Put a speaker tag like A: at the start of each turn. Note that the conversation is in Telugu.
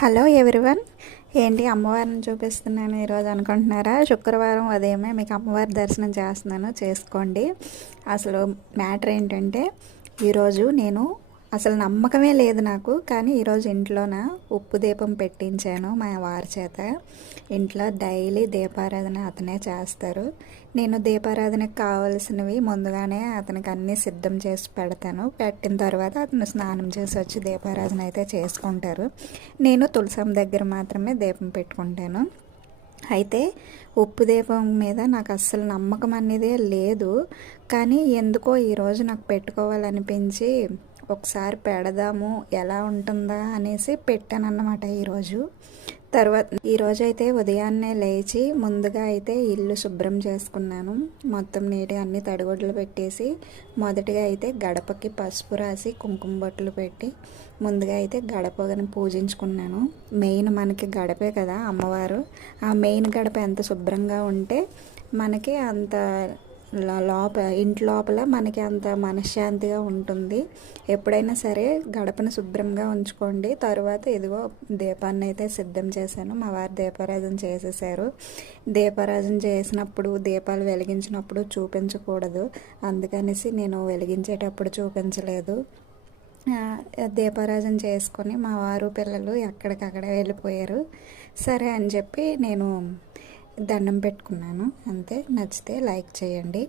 A: Hello everyone. ఏంటి అమ్మవారిని చూపిస్తున్నాను ఈరోజు అనుకుంటున్నారా? శుక్రవారం ఉదయమే మీకు అమ్మవారి దర్శనం చేస్తున్నాను. చేసుకోండి. అసలు మ్యాటర్ ఏంటంటే ఈరోజు నేను అసలు నమ్మకమే లేదు నాకు కానీ ఈరోజు ఇంట్లోన ఉప్పు దీపం పెట్టించాను మా వారి చేత. ఇంట్లో డైలీ దీపారాధన అతనే చేస్తారు. నేను దీపారాధనకు కావాల్సినవి ముందుగానే అతనికి అన్నీ సిద్ధం చేసి పెడతాను. పెట్టిన తర్వాత అతను స్నానం చేసి వచ్చి దీపారాధన అయితే చేసుకుంటారు. నేను తులసం దగ్గర మాత్రమే దీపం పెట్టుకుంటాను. అయితే ఉప్పు దీపం మీద నాకు అస్సలు నమ్మకం అనేదే లేదు. కానీ ఎందుకో ఈరోజు నాకు పెట్టుకోవాలనిపించి ఒకసారి పెడదాము ఎలా ఉంటుందా అనేసి పెట్టానన్నమాట ఈరోజు. తర్వాత ఈరోజు అయితే ఉదయాన్నే లేచి ముందుగా అయితే ఇల్లు శుభ్రం చేసుకున్నాను. మొత్తం నీటి అన్ని తడిగొడ్లు పెట్టేసి మొదటిగా అయితే గడపకి పసుపు రాసి కుంకుమ బొట్టలు పెట్టి ముందుగా అయితే గడపని పూజించుకున్నాను. మెయిన్ మనకి గడపే కదా అమ్మవారు. ఆ మెయిన్ గడప ఎంత శుభ్రంగా ఉంటే మనకి అంత లోప ఇంటి లోపల మనకి అంత మనశ్శాంతిగా ఉంటుంది. ఎప్పుడైనా సరే గడపను శుభ్రంగా ఉంచుకోండి. తర్వాత ఇదిగో దీపాన్ని అయితే సిద్ధం చేశాను. మా వారు దీపారాజన చేసేసారు. దీపారాజన చేసినప్పుడు దీపాలు వెలిగించినప్పుడు చూపించకూడదు. అందుకనేసి నేను వెలిగించేటప్పుడు చూపించలేదు. దీపారాజన చేసుకొని మా వారు పిల్లలు ఎక్కడికక్కడ వెళ్ళిపోయారు. సరే అని చెప్పి నేను దండం పెట్టుకున్నాను. అంతే. నచ్చితే లైక్ చేయండి.